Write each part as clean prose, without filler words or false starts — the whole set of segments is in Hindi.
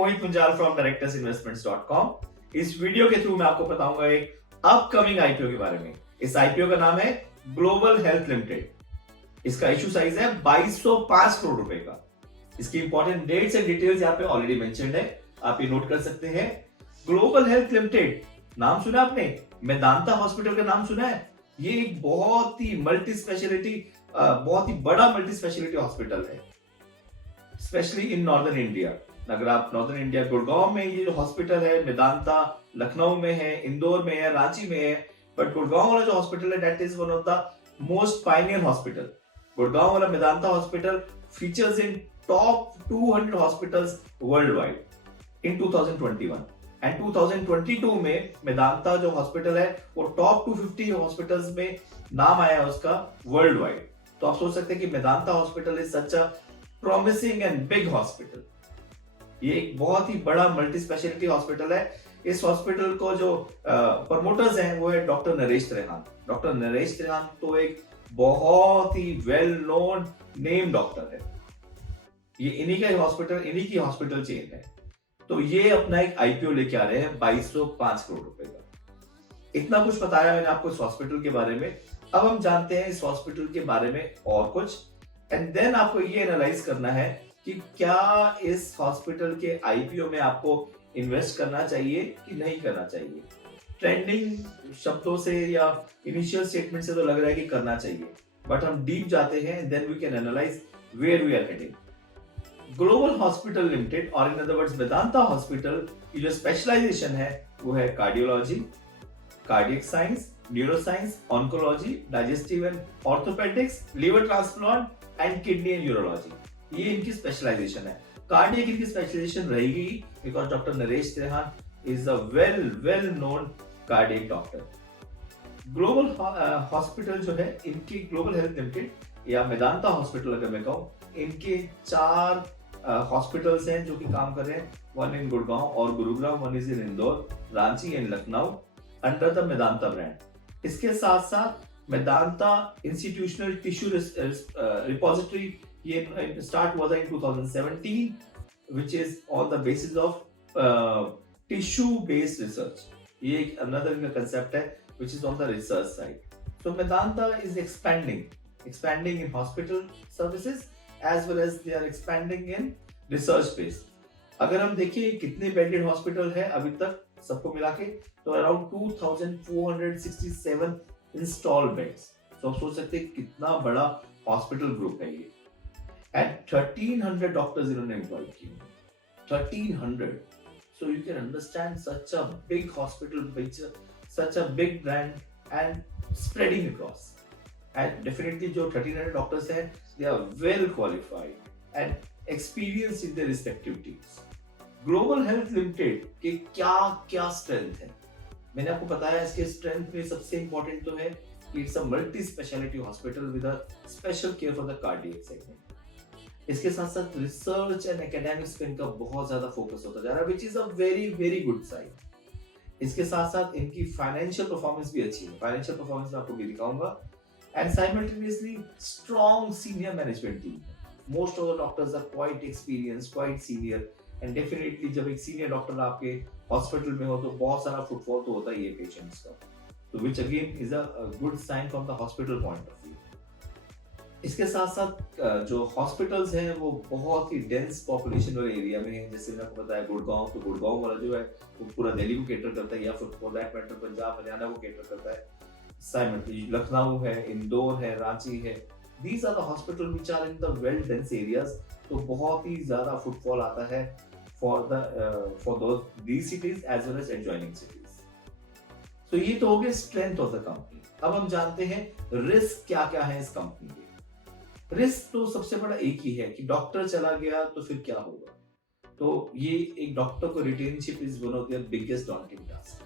Mohit Munjal from directorsinvestments.com। इस वीडियो के थ्रू मैं आपको बताऊंगा एक अपकमिंग आईपीओ के बारे में। इस आईपीओ का नाम है ग्लोबल हेल्थ लिमिटेड। इसका इशू साइज है 2205 करोड़ रुपए का। इसकी इंपॉर्टेंट डेट्स एंड डिटेल्स यहाँ पे ऑलरेडी मेंशन्ड है, आप ये नोट कर सकते हैं। ग्लोबल हेल्थ लिमिटेड नाम सुना आपने? मेदांता हॉस्पिटल का नाम सुना है? ये एक बहुत ही मल्टी स्पेशलिटी, बहुत ही बड़ा मल्टी स्पेशलिटी हॉस्पिटल है, स्पेशली इन नॉर्दर्न इंडिया। अगर आप नॉर्दर्न इंडिया, गुड़गांव में ये जो हॉस्पिटल है मेदांता, लखनऊ में है, इंदौर में है, रांची में है, बट गुड़गांव वाला जो हॉस्पिटल है that is one of the most pioneer hospital. Gurgaon वाला Medanta hospital features in top 200 hospitals world wide in 2021 and 2022 में मेदांता जो हॉस्पिटल है वो टॉप 250 हॉस्पिटल्स में नाम आया है उसका वर्ल्ड वाइड। तो आप सोच सकते हैं कि Medanta hospital is such a promising and big hospital. ये एक बहुत ही बड़ा मल्टी स्पेशलिटी हॉस्पिटल है। इस हॉस्पिटल को जो प्रमोटर्स हैं वो है डॉक्टर नरेश त्रेहान। डॉक्टर नरेश त्रेहान तो एक बहुत ही वेल नोन नेम डॉक्टर है। ये इन्हीं का हॉस्पिटल, इन्हीं की हॉस्पिटल चेन है। तो ये अपना एक आईपीओ लेके आ रहे हैं 2205 करोड़ रुपए का। इतना कुछ बताया मैंने आपको इस हॉस्पिटल के बारे में। अब हम जानते हैं इस हॉस्पिटल के बारे में और कुछ, एंड देन आपको ये एनालाइज करना है कि क्या इस हॉस्पिटल के आईपीओ में आपको इन्वेस्ट करना चाहिए कि नहीं करना चाहिए। ट्रेंडिंग शब्दों से या इनिशियल स्टेटमेंट से तो लग रहा है कि करना चाहिए, बट हम डीप जाते हैं, then we can analyse where we are heading. Global hospital limited और in other words Medanta hospital की जो स्पेशलाइजेशन है वो है cardiology, cardiac science, neuroscience, oncology, digestive and orthopaedics, liver transplant and kidney and urology. ये इनकी स्पेशलाइजेशन है। कार्डियक इनकी स्पेशलाइजेशन रहेगी because doctor Naresh Trehan is a well known cardiac doctor. Global hospital जो है इनकी, ग्लोबल हेल्थ लिमिटेड या मेदांता हॉस्पिटल अगर मैं कहूँ, इनके 4 हॉस्पिटल्स हैं जो कि काम कर रहे हैं। वन इन गुड़गांव और Gurugram, one is in Indore, Ranchi and Lucknow under the Medanta brand. इसके साथ साथ मेदांता इंस्टीट्यूशनल टिश्यू रिपोजिटरी ये स्टार्ट हुआ था इन 2017 which is on the basis of tissue based research। ये एक another concept है which is on the research side। So Medanta is expanding in hospital services as well as they are expanding in research space। अगर हम देखिए कितने बेडेड हॉस्पिटल है अभी तक सबको मिला के, तो अराउंड 2467 इंस्टॉल्ड बेड्स। तो आप सोच सकते हैं कितना बड़ा हॉस्पिटल ग्रुप है ये। एंड 1300 डॉक्टर्स इन्होंने एम्प्लॉय किए, 1300। So you can understand such a big hospital, such a big brand and spreading across. And definitely जो 1300 डॉक्टर्स हैं they are well qualified and experienced in their respective teams. Global health limited के क्या क्या स्ट्रेंथ है मैंने आपको बताया। इसके स्ट्रेंथ में सबसे इंपॉर्टेंट तो है कि it's a multi speciality hospital with a special care for the cardiac segment. इसके साथ साथ रिसर्च एंड एकेडमिक्स पे इनका बहुत ज्यादा फोकस होता जा रहा है, which is a very good sign. इसके साथ साथ इनकी फाइनेंशियल परफॉर्मेंस भी अच्छी है। फाइनेंशियल परफॉर्मेंस मैं आपको भी दिखाऊंगा। And simultaneously strong senior management team. Most of the doctors are quite experienced, quite senior, and definitely जब एक सीनियर डॉक्टर आपके हॉस्पिटल में हो तो बहुत सारा फुटफॉल तो होता ही है पेशेंट्स का, तो which again is a good sign from the hospital point of view. इसके साथ साथ जो हॉस्पिटल्स हैं वो बहुत ही डेंस पॉपुलेशन वाले एरिया में है। जैसे मैंने आपको बताया गुड़गांव, तो गुड़गांव वाला जो है वो पूरा दिल्ली को केटर करता है, या फिर for that matter Punjab Haryana को केटर करता है। साइमल्टेनियसली लखनऊ है, इंदौर है, रांची है। These are the hospital which are in the well dense areas. तो बहुत ही ज्यादा फुटफॉल आता है for those these cities as well as adjoining cities. तो ये तो हो गया स्ट्रेंथ ऑफ द कंपनी। अब हम जानते हैं रिस्क क्या क्या है इस कंपनी के। रिस्क तो सबसे बड़ा एक ही है कि डॉक्टर चला गया तो फिर क्या होगा। तो ये एक डॉक्टर को retention is one of their biggest daunting task.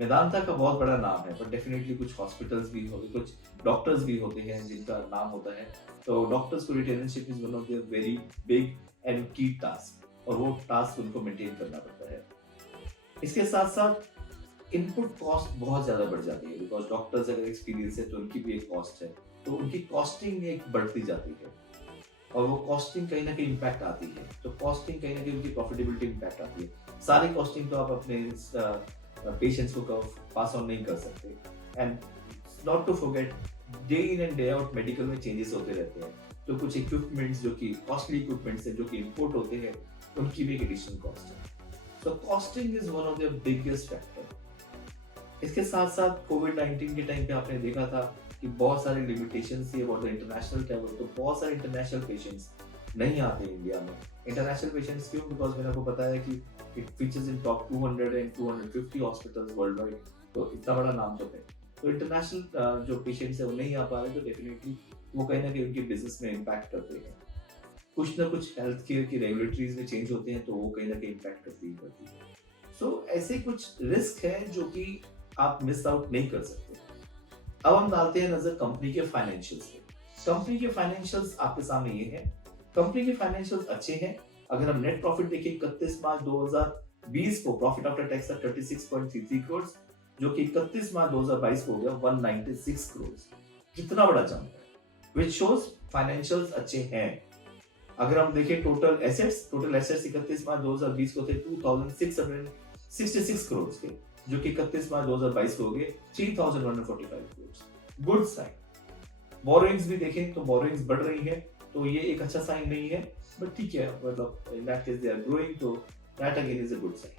Medanta का बहुत बड़ा नाम है, पर डेफिनेटली कुछ हॉस्पिटल्स भी होते, कुछ डॉक्टर्स भी होते हैं जिनका नाम होता है। तो डॉक्टर्स को retention is one of their very big and key task, और वो टास्क उनको मेंटेन करना पड़ता है। इसके साथ साथ इनपुट कॉस्ट बहुत ज्यादा बढ़ जाती है, बिकॉज डॉक्टर्स अगर एक्सपीरियंस है तो उनकी भी एक कॉस्ट है, तो उनकी कॉस्टिंग एक बढ़ती जाती है। और वो कॉस्टिंग कहीं ना कहीं इम्पैक्ट आती है, तो कॉस्टिंग कहीं ना कहीं उनकी प्रॉफिटेबिलिटी इम्पैक्ट आती है। सारी कॉस्टिंग तो आप अपने पेशेंट्स को पास ऑन नहीं कर सकते। And not to forget, day in and day out medical में चेंजेस होते रहते हैं, तो कुछ इक्विपमेंट्स जो कि कॉस्टली इक्विपमेंट्स हैं जो कि इंपोर्ट होते हैं, उनकी भी एक एडिशनल कॉस्ट है। So costing is one of the biggest factor. इसके साथ साथ कोविड-19 के टाइम पे आपने देखा था कि बहुत सारे लिमिटेशंस थी अबाउट द इंटरनेशनल ट्रैवल, तो बहुत सारे इंटरनेशनल पेशेंट्स नहीं आते इंडिया में। इंटरनेशनल पेशेंट्स क्यों? बिकॉज मैंने आपको बताया कि it features in top 200 and 250 hospitals world wide, तो इतना बड़ा नाम तो है। तो इंटरनेशनल जो पेशेंट्स है वो नहीं आ पा रहे, तो डेफिनेटली वो कहीं ना कहीं उनके बिजनेस में इम्पैक्ट करते हैं। कुछ ना कुछ हेल्थ केयर की रेगुलेटरीज में चेंज होते हैं, तो वो कहीं ना कहीं इम्पैक्ट करती है। सो ऐसे कुछ रिस्क है जो कि आप मिस आउट नहीं कर सकते। अब हम डालते हैं नजर कंपनी के फाइनेंशियल्स पे। कंपनी के फाइनेंशियल्स आपके सामने ये है। कंपनी के फाइनेंशियल्स अच्छे हैं। अगर हम नेट प्रॉफिट देखें 31 मार्च 2020 को प्रॉफिट आफ्टर टैक्स था 36.33 करोड़, जो कि 31 मार्च 2022 को हो गया 196 करोड़। कितना बड़ा जंप है, which shows फाइनेंशियल्स अच्छे हैं। अगर हम देखें टोटल एसेट्स 31 मार्च 2020 को थे 2666 करोड़ के, जो कि 31 मार्च 2022 को हो गए 3145 करोड़। Good sign. बोरोइंग्स भी देखें तो बोरोइंग्स बढ़ रही है, तो ये एक अच्छा साइन नहीं है, बट ठीक है, मतलब in that case they are growing, तो that again is a good sign.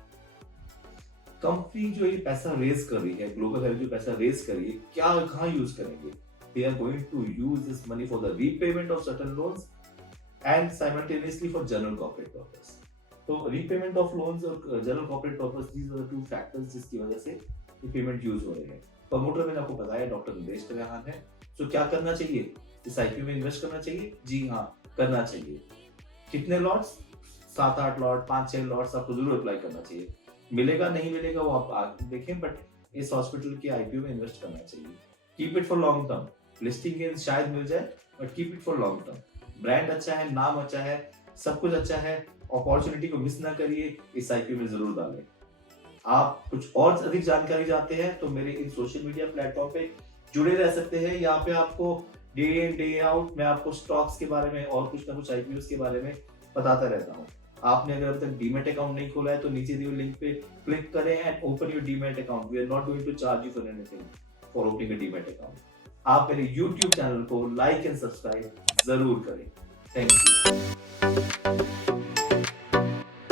Company जो ये पैसा रेज कर रही है, ग्लोबल हेल्थ जो पैसा रेज कर रही है, क्या कहाँ यूज करेंगे? They are going to use this money for the repayment of certain loans and simultaneously for general corporate purpose. तो रीपेमेंट ऑफ लोन्स और general corporate purpose, these are the two factors जिसकी वजह से ये पेमेंट यूज हो रहे हैं। प्रमोटर मैंने आपको बताया डॉक्टर निदेश त्रिहान है। तो क्या करना चाहिए? इस आईपीओ में इन्वेस्ट करना चाहिए? जी हाँ, करना चाहिए। कितने लॉट्स? 7-8 लॉट, 5-6 लॉट्स आपको जरूर अप्लाई करना चाहिए। मिलेगा नहीं मिलेगा वो आप आगे देखें, बट इस हॉस्पिटल के आईपीओ में इन्वेस्ट करना चाहिए। Keep it for long term. Listing gain शायद मिल जाए, but keep it for long term. Brand अच्छा है, नाम अच्छा है, सब कुछ अच्छा है, अपॉर्चुनिटी को मिस ना करिए, इस आईपीओ में जरूर डालें। आप कुछ और अधिक जानकारी चाहते हैं तो मेरे इन सोशल मीडिया प्लेटफॉर्म पे जुड़े रह सकते हैं। यहाँ पे आपको डे इन डे आउट मैं आपको स्टॉक्स के बारे में और कुछ ना कुछ आईपीओस के बारे में बताता रहता हूँ। आपने अगर अब तक डीमैट अकाउंट नहीं खोला है तो नीचे दिए लिंक पे क्लिक करें and open your demat account. We are not going to charge you for anything for opening a demat account. आप मेरे YouTube चैनल को लाइक एंड सब्सक्राइब जरूर करें। Thank you.